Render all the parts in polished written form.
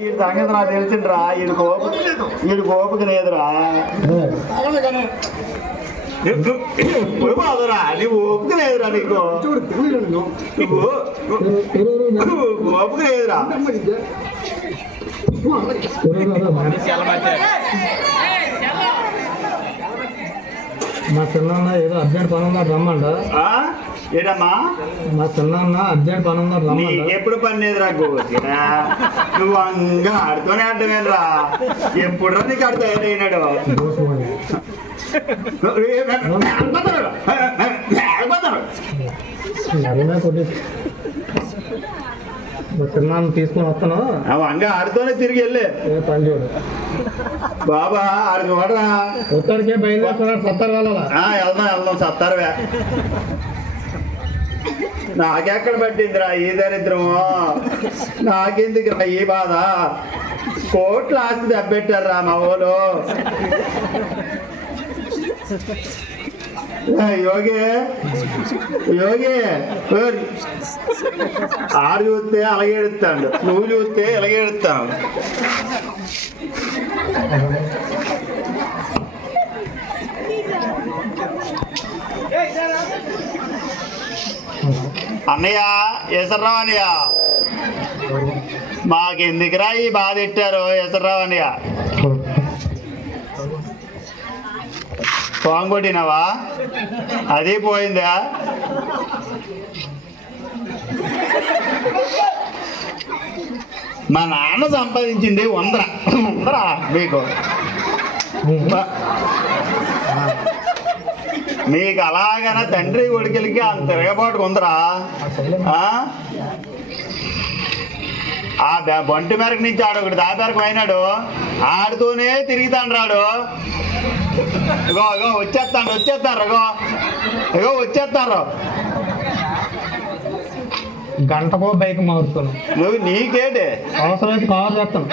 ఈ సంగతి నాకు తెలిసిండ్రా. వీడి కోపకి లేదురా. ఇప్పుడు బాదురా నువ్వు ఓపిక లేదురా. నీకు ఓపిక లేదురా. మా చిన్న ఏదో అర్జెంట్ పని ఉన్నారు రమ్మండ. ఏడమ్మా మా చిన్న అర్జెంట్ పని ఉన్నారు రమ్మండ. ఎప్పుడు పని లేదురా గోసిరా. నువ్వు అంగా ఆడుతూనే అడ్డమేనరా. ఎప్పుడు రా నీకు అర్థం అయినాడు. చిన్న తీసుకొని వస్తాను. అంగా ఆడుతూనే తిరిగి వెళ్ళే పని చూడు బాబా. ఆడికి వాడరా ఉత్తరికే బయలుదేరుతున్నారు. సత్తారు వెళ్ళాలా? వెళ్దాం సత్తారువే. నాకెక్కడ పట్టిందిరా ఈ దరిద్రము. నాకెందుకురా ఈ బాధ. కోట్లు ఆస్తి దెబ్బెట్టారా మా ఊళ్ళు. యోగి ఆడు చూస్తే అలాగే ఎడుతాడు. నువ్వు చూస్తే ఇలాగే ఎడుతావు. అన్నయ్య ఎసర్రావు అన్నయ్య, మాకెందుకురా ఈ బాధ పెట్టారు. ఎసర్రావు అన్నయ్య సాంగ్ కొట్టినావా? అది పోయిందా? మా నాన్న సంపాదించింది 100 మీకు. మీకు అలాగనా తండ్రి కొడుకులకి అంత తిరగబాటు ఉందరా. ఆ బంటి మేరకు నుంచి ఆడొకటి దాపేరకు అయినాడు. ఆడుతూనే తిరుగుతాడు రాడు. ఇగో వచ్చేస్తాడు. గంటకో బైక్ మారుతున్నాను. నువ్వు నీకేంటి అవసరమైతే కావాలి చేస్తాను.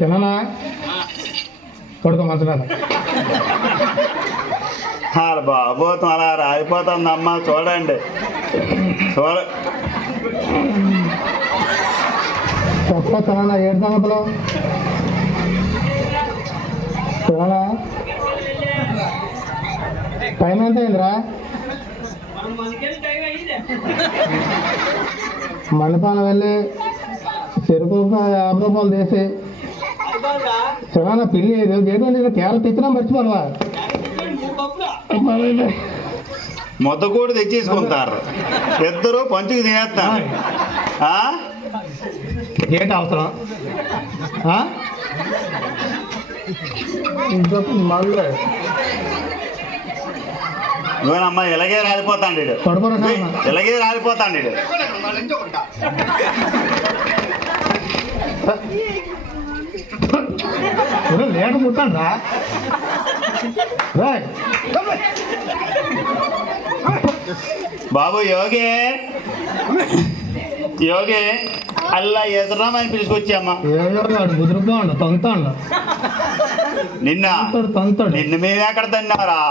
తిననా పడుకో మంచి మీద. బాబోతం అలా రాలిపోతుందమ్మా. చూడండి చెప్ప తిననా. 7 సంగతులు తిననా. టైం ఎంత అయిందిరా? మండపానం వెళ్ళి చెరుకు 50 రూపాయలు తీసి చాలా పిల్లి ఏంటంటే కేరళ తెచ్చినా మర్చిపోవా. మొత్తం కూడా తెచ్చేసుకుంటారు. ఇద్దరు పంచుకు తినేస్తారు. ఏంటి అవసరం? నువ్వేనమ్మా ఇలాగే రాలిపోతాడు. ఇలాగే రాలిపోతాడు. లేక పుట్టాను రా. బాబు యోగి అల్లా ఎదురామని పిలుచుకొచ్చామ్మా. ముదురుతాడు తంతాడు. నిన్ను మేమెక్కడ తన్నారా?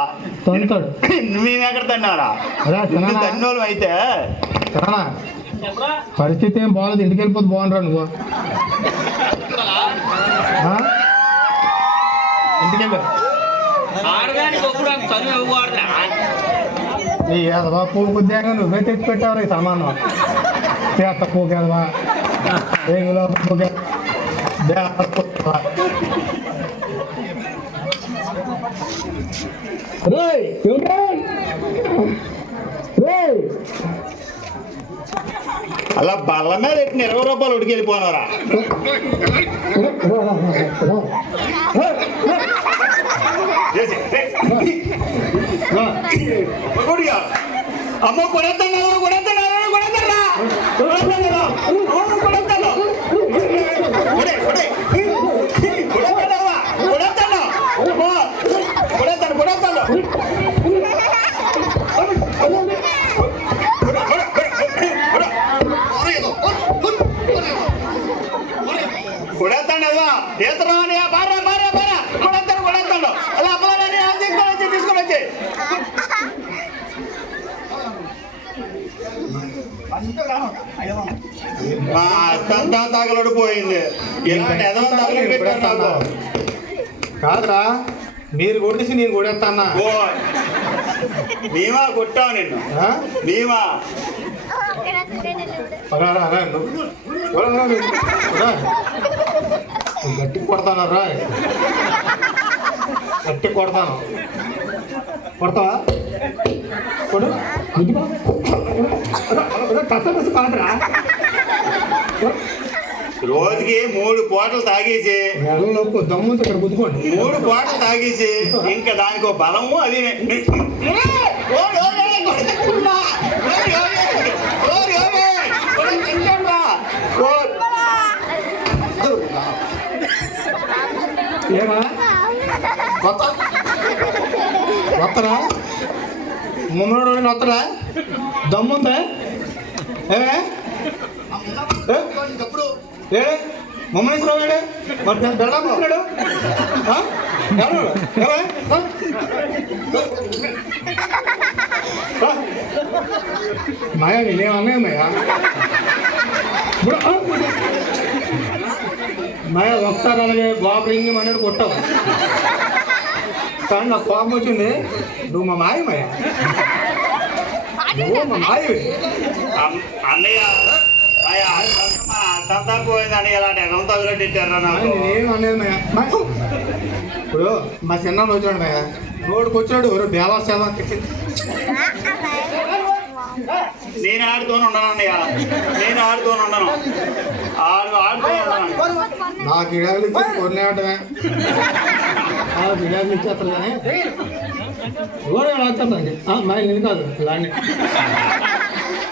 తన్నోళ్ళు అయితే పరిస్థితి ఏం బాగాలేదు. ఇంటికి వెళ్ళిపోతే బాగుంటారా నువ్వు? ఇంటికి వెళ్ళు. ఏదవా పూ కొద్దిగా నువ్వే తెచ్చి పెట్టావు. ఈ సామాను చేత పోకేదవా రేగులో పోకే అలా బల్ల మీద 20 రూపాయలు ఉడికి వెళ్ళిపోనారా. అమ్మో కొడతాను మా అస్తంతా తగలడు పోయింది. ఇలాంటి ఎదవ తగలడు పెట్టారు నాకు. కాదురా, మీరు కొట్టేసి నేను కొడేస్తానా? ఓ మేమా కొట్టావు నిన్ను? ఆ? మేమా రా, రా, రా, నువ్వు. రా, రా, రా. నువ్వు గట్టి కొడతాను రా, గట్టి కొడతాను. కొడతావా? కొడు. కస కాదురా. రోజుకి 3 పూటలు తాగేసి నెలలో దమ్ముంది ఇక్కడ గుద్దుకోండి. 3 పూటలు తాగేసి ఇంకా దానికి ఒక బలము అది ఏమా వత్తరా? ముమ్మడు వత్తరా? దమ్ముందా? ఏడే మమ్మల్ని ఏడే మరి నేను బెల్లం వస్తున్నాడు. మాయా నేనేమన్నా మాయా మాయా ఒకసారి అలాగే గోపరింగ్ అనేది కొట్టావు కానీ నాకు కోపం వచ్చింది. నువ్వు మా మాయ మాయా, నువ్వు మా మాయవి. అన్నయ్య అట్టంతా పోయిందని ఇలాంటి ఎగం తగులెట్టారా నాకు? నేనేమనేది మాయా. ఇప్పుడు మా చిన్న వచ్చాడు మాయా, రోడ్డుకు వచ్చాడు దేవాల సేవ. నేను ఆడుతూనే ఉన్నాను అన్నయ్య, నేను ఆడుతూనే ఉన్నాను, ఆడుతూనే ఉన్నాను. నాకు ఇడాకులు ఇచ్చి కొన్ని ఆడమే, నాకు ఇడాకులు ఇచ్చేస్తారు కానీ కూడా ఆడుతుందండి. మా ఇది కాదు ఇలాంటి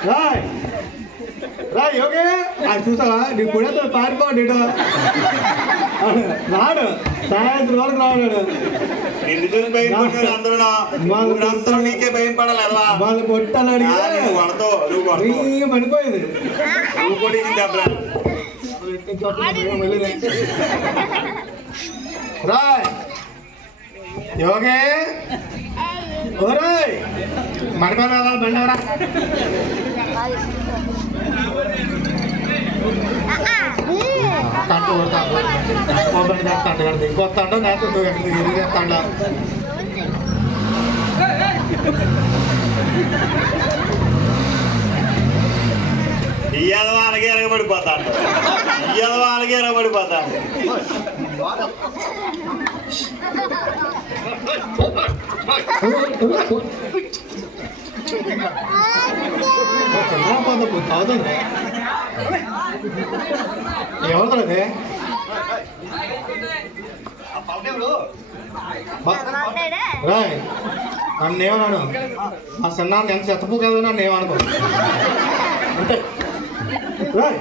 రాయ్ రా యోగే. అది చూసావా నీ కూడా పారిపోండి రాడు, సాయంత్రం వరకు రాడు. నిన్ను చూసి భయపడ్డారు అందరూ, అందరూ నీకే భయపడాలి. ఎలా వాళ్ళు కొట్టాలి నువ్వు కొడతావు, నువ్వు కొడతావు, పడిపోయింది. నువ్వు కొట్టింది దెబ్బ. రాయ్ యోగే ఓరాయ్ మడిపోయిన బండవరా. కంట కొడతాడు మొబైల్ చేస్తాడు కదా ఇంకొస్తాడు, లేకపోతే నువ్వు ఎక్కడ తిరిగి చేస్తాడు. ఇయ్యాల వాళ్ళకి ఎరగబడిపోతాను, ఇయ్యాల వాళ్ళకి ఎరగబడిపోతాను. అవుతుంది ఎవరుతుంది రాయ్. నన్ను ఏమన్నాను మా చిన్నాన్ని ఎంత చెత్తపూ కదా నన్ను ఏమనుకో అంటే రాయ్.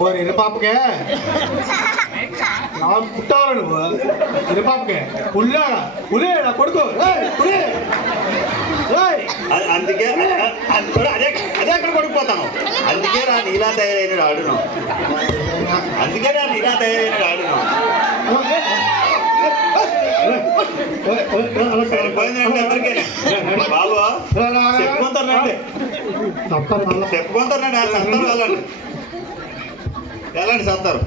ఓ ఇరు పాపకే నాకు పుట్టావు నువ్వు. ఇరు పాపకే పుల్లాగా పులేడా కొడుకు అందుకే అదే అదే అక్కడ కొడుకుపోతాను. అందుకే నా నీలా తయారైన ఆడును, అందుకే నా నీలా తయారైన ఆడును. సరిపోయిందండి అందరికీ. బాబు చెప్పుకుంటారండి, చెప్పుకుంటారండి. సత్తారు వెళ్ళండి, వెళ్ళండి సత్తారు.